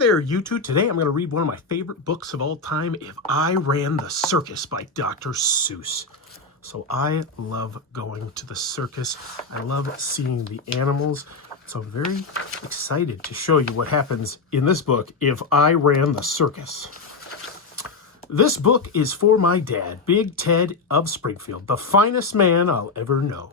there, you two. Today I'm going to read one of my favorite books of all time, If I Ran the Circus by Dr. Seuss. So I love going to the circus. I love seeing the animals. So I'm very excited to show you what happens in this book, If I Ran the Circus. This book is for my dad, Big Ted of Springfield, the finest man I'll ever know.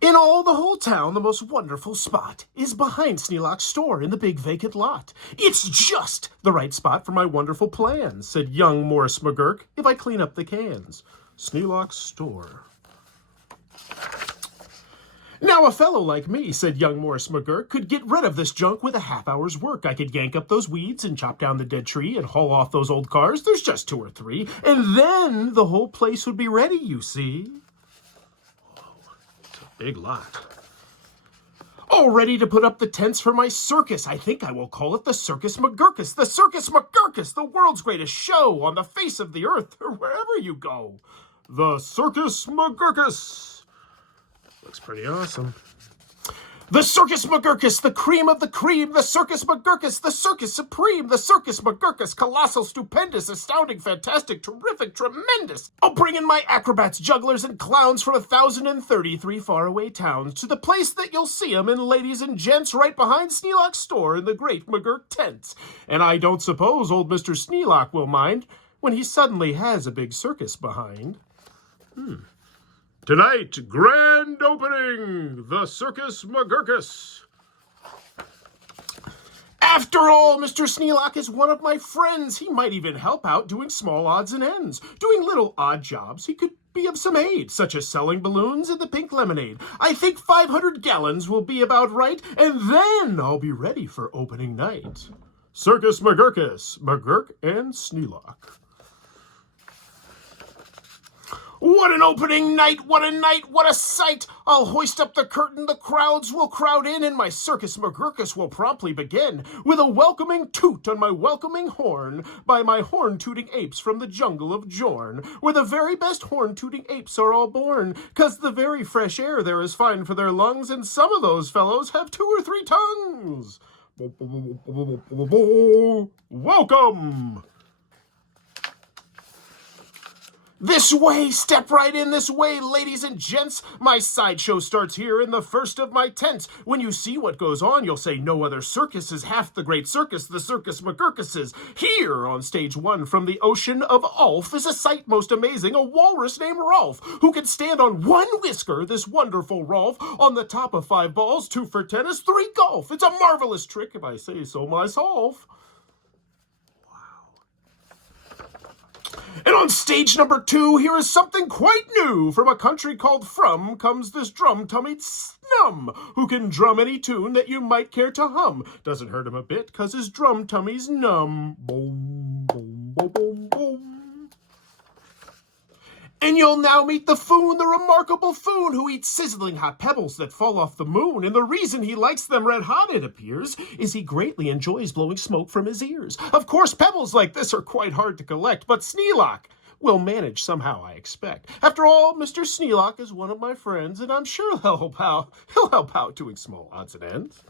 In all the whole town, the most wonderful spot is behind Sneelock's store in the big vacant lot. It's just the right spot for my wonderful plans, said young Morris McGurk, if I clean up the cans. Sneelock's store. Now a fellow like me, said young Morris McGurk, could get rid of this junk with a half-hour's work. I could yank up those weeds and chop down the dead tree and haul off those old cars. There's just 2 or 3. And then the whole place would be ready, you see. Big lot. All ready to put up the tents for my circus. I think I will call it the Circus McGurkus. The Circus McGurkus, the world's greatest show on the face of the earth or wherever you go. The Circus McGurkus. Looks pretty awesome. The Circus McGurkus, the cream of the cream, the Circus McGurkus, the Circus Supreme, the Circus McGurkus, colossal, stupendous, astounding, fantastic, terrific, tremendous. I'll bring in my acrobats, jugglers, and clowns from 1,033 faraway towns to the place that you'll see 'em in, ladies and gents, right behind Sneelock's store in the great McGurk tents. And I don't suppose old Mr. Sneelock will mind when he suddenly has a big circus behind. Tonight, grand opening, the Circus McGurkus. After all, Mr. Sneelock is one of my friends. He might even help out doing small odds and ends, doing little odd jobs. He could be of some aid, such as selling balloons and the pink lemonade. I think 500 gallons will be about right, and then I'll be ready for opening night. Circus McGurkus, McGurk and Sneelock. What an opening night, what a night, what a sight! I'll hoist up the curtain, the crowds will crowd in, and my Circus McGurkus will promptly begin with a welcoming toot on my welcoming horn by my horn-tooting apes from the jungle of Jorn, where the very best horn-tooting apes are all born, 'cause the very fresh air there is fine for their lungs, and some of those fellows have 2 or 3 tongues. Welcome! This way, step right in this way, ladies and gents. My sideshow starts here in the first of my tents. When you see what goes on, you'll say no other circus is half the great circus, the Circus McGurkuses. Here on stage 1 from the ocean of Ulf is a sight most amazing, a walrus named Rolf, who can stand on 1 whisker, this wonderful Rolf, on the top of 5 balls, 2 for tennis, 3 golf. It's a marvelous trick, if I say so myself. And on stage number 2, here is something quite new. From a country called From comes this drum-tummied Snum, who can drum any tune that you might care to hum. Doesn't hurt him a bit, 'cause his drum-tummy's numb. Boom, boom, boom, boom, boom. And you'll now meet the Foon, the remarkable Foon, who eats sizzling hot pebbles that fall off the moon. And the reason he likes them red hot, it appears, is he greatly enjoys blowing smoke from his ears. Of course, pebbles like this are quite hard to collect, but Sneelock will manage somehow, I expect. After all, Mr. Sneelock is one of my friends, and I'm sure he'll help out doing small odds and ends.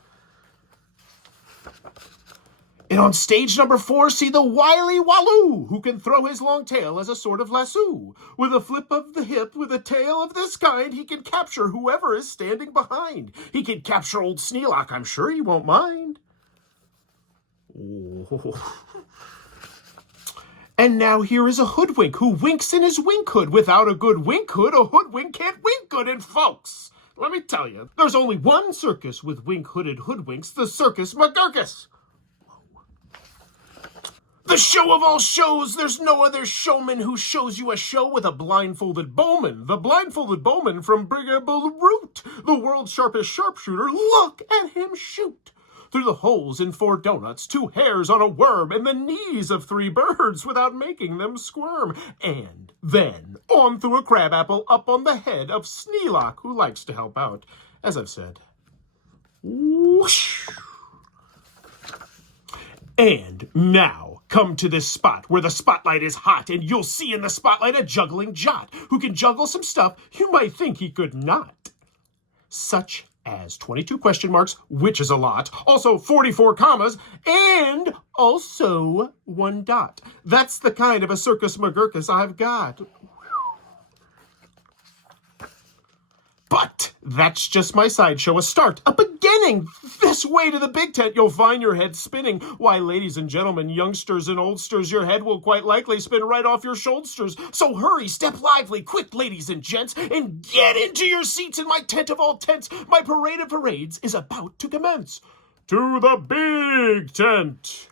And on stage number 4, see the wily Waloo, who can throw his long tail as a sort of lasso. With a flip of the hip, with a tail of this kind, he can capture whoever is standing behind. He can capture old Sneelock, I'm sure he won't mind. Oh. And now here is a hoodwink who winks in his wink hood. Without a good wink hood, a hoodwink can't wink good. And folks, let me tell you, there's only one circus with wink-hooded hoodwinks, the Circus McGurkus. The show of all shows, there's no other showman who shows you a show with a blindfolded bowman. The blindfolded bowman from Brigable Root, the world's sharpest sharpshooter. Look at him shoot. Through the holes in 4 donuts, 2 hairs on a worm, and the knees of 3 birds without making them squirm. And then on through a crabapple up on the head of Sneelock, who likes to help out, as I've said. Whoosh! And now, come to this spot where the spotlight is hot, and you'll see in the spotlight a juggling Jot who can juggle some stuff you might think he could not. Such as 22 question marks, which is a lot, also 44 commas, and also 1 dot. That's the kind of a Circus McGurkus I've got. But that's just my sideshow, a start, a beginning. This way to the big tent, you'll find your head spinning. Why, ladies and gentlemen, youngsters and oldsters, your head will quite likely spin right off your shoulders. So hurry, step lively, quick, ladies and gents, and get into your seats in my tent of all tents. My parade of parades is about to commence. To the big tent.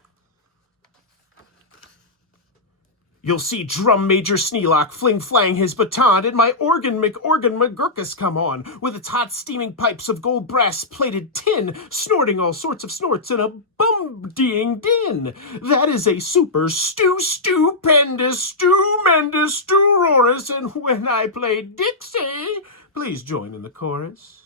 You'll see Drum Major Sneelock fling-flang his baton, and my organ McGurkus come on, with its hot steaming pipes of gold brass-plated tin, snorting all sorts of snorts in a bum-deeing din. That is a super stupendous, stupendous, stu-rorous, and when I play Dixie, please join in the chorus.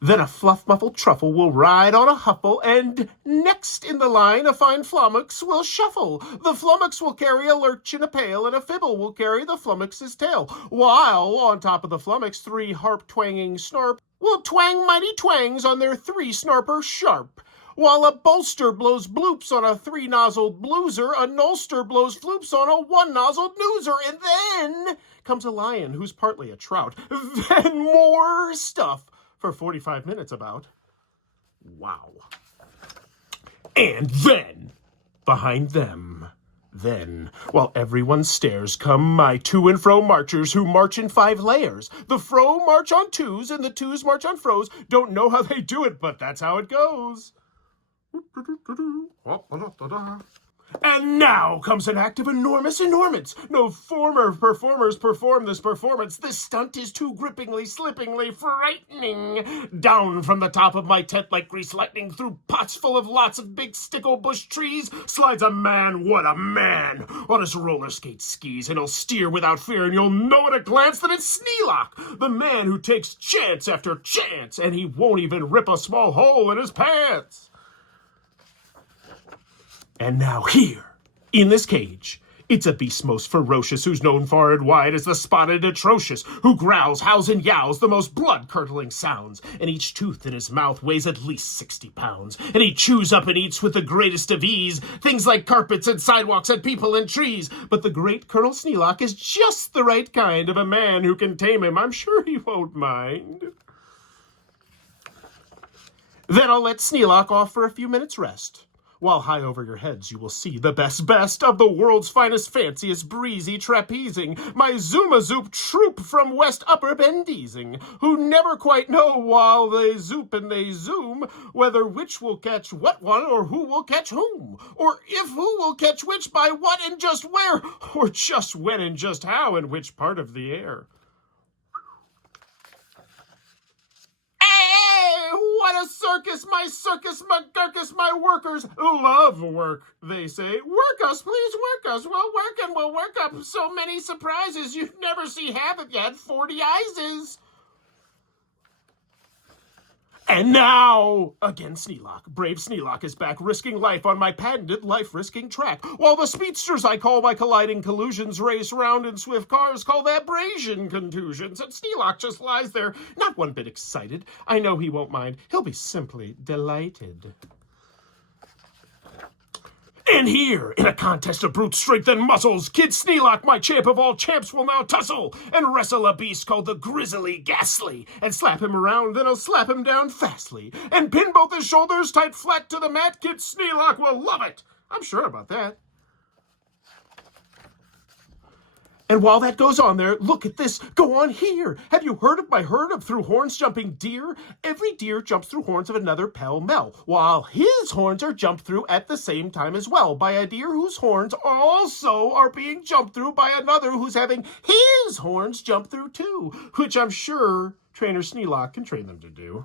Then a fluff-muffled truffle will ride on a huffle, and next in the line a fine flummox will shuffle. The flummox will carry a lurch in a pail, and a fibble will carry the flummox's tail, while on top of the flummox 3 harp-twanging snarp will twang mighty twangs on their 3 snarper sharp. While a bolster blows bloops on a 3-nozzled blueser, a nolster blows floops on a 1-nozzled noozer, and then comes a lion who's partly a trout. Then more stuff. For 45 minutes about. Wow. And then, behind them, while everyone stares, come my to and fro marchers who march in 5 layers. The fro march on 2s and the 2s march on fros. Don't know how they do it, but that's how it goes. And now comes an act of enormous. No former performers perform this performance. This stunt is too grippingly, slippingly frightening. Down from the top of my tent like grease lightning, through pots full of lots of big stickle bush trees, slides a man, what a man, on his roller skate skis, and he'll steer without fear, and you'll know at a glance that it's Sneelock, the man who takes chance after chance, and he won't even rip a small hole in his pants. And now here, in this cage, it's a beast most ferocious, who's known far and wide as the spotted atrocious, who growls, howls, and yowls the most blood-curdling sounds, and each tooth in his mouth weighs at least 60 pounds, and he chews up and eats with the greatest of ease things like carpets and sidewalks and people and trees. But the great Colonel Sneelock is just the right kind of a man who can tame him. I'm sure he won't mind. Then I'll let Sneelock off for a few minutes' rest. While high over your heads you will see the best of the world's finest, fanciest, breezy trapezing, my Zoom-a-Zoop troop from West Upper Bendeezing, who never quite know while they zoop and they zoom, whether which will catch what one or who will catch whom, or if who will catch which by what and just where, or just when and just how and which part of the air. What a circus, my Circus McGurkus, my workers love work, they say. Work us, please work us. We'll work and we'll work up so many surprises you'd never see half of yet 40 eyes. And now, again Sneelock, brave Sneelock is back, risking life on my patented life-risking track, while the speedsters I call my colliding collusions race round in swift cars, call that abrasion contusions, and Sneelock just lies there, not one bit excited. I know he won't mind. He'll be simply delighted. And here, in a contest of brute strength and muscles, Kid Sneelock, my champ of all champs, will now tussle and wrestle a beast called the Grizzly Ghastly, and slap him around, then I'll slap him down fastly, and pin both his shoulders tight flat to the mat. Kid Sneelock will love it. I'm sure about that. And while that goes on there, look at this. Go on here. Have you heard of my herd of through horns jumping deer? Every deer jumps through horns of another pell-mell, while his horns are jumped through at the same time as well by a deer whose horns also are being jumped through by another who's having his horns jumped through too, which I'm sure Trainer Sneelock can train them to do.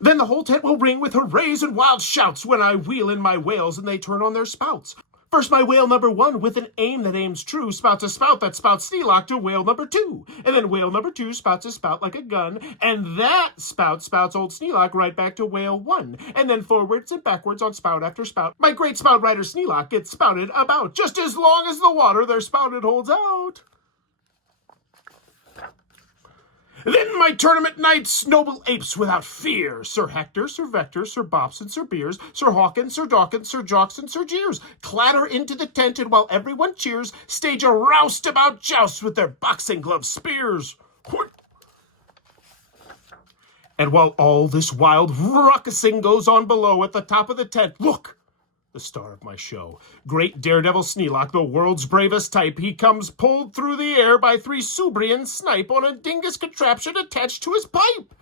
Then the whole tent will ring with hoorays and wild shouts when I wheel in my whales and they turn on their spouts. First, my whale number 1, with an aim that aims true, spouts a spout that spouts Sneelock to whale number 2. And then whale number 2 spouts a spout like a gun, and that spout spouts old Sneelock right back to whale 1. And then forwards and backwards on spout after spout, my great spout rider Sneelock gets spouted about, just as long as the water their spouted holds out. Then my tournament knights, noble apes without fear, Sir Hector, Sir Vector, Sir Bops and Sir Beers, Sir Hawkins, Sir Dawkins, Sir Jocks and Sir Jeers, clatter into the tent, and while everyone cheers, stage a roustabout joust with their boxing glove spears. And while all this wild ruckusing goes on below at the top of the tent, look! The star of my show, great daredevil Sneelock, the world's bravest type, he comes pulled through the air by 3 Subrian snipe on a dingus contraption attached to his pipe.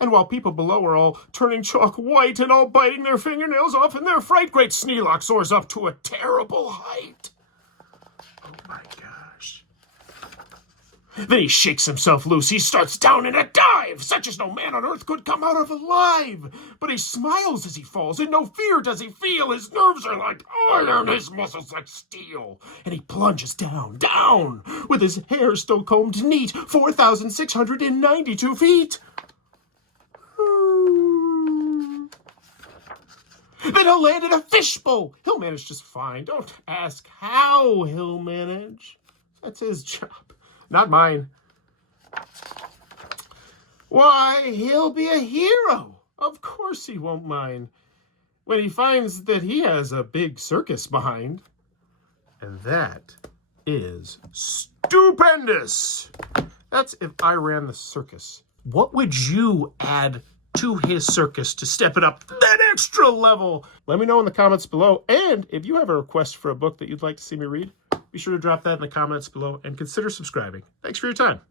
And while people below are all turning chalk white and all biting their fingernails off in their fright, great Sneelock soars up to a terrible height. Oh my gosh. Then he shakes himself loose. He starts down in a dive, such as no man on earth could come out of alive. But he smiles as he falls, and no fear does he feel. His nerves are like iron, his muscles like steel. And he plunges down, down, with his hair still combed neat, 4,692 feet. Then he'll land in a fishbowl. He'll manage just fine. Don't ask how he'll manage. That's his job. Not mine. Why, he'll be a hero. Of course he won't mind when he finds that he has a big circus behind. And that is stupendous. That's if I ran the circus. What would you add to his circus to step it up that extra level? Let me know in the comments below. And if you have a request for a book that you'd like to see me read, be sure to drop that in the comments below and consider subscribing. Thanks for your time.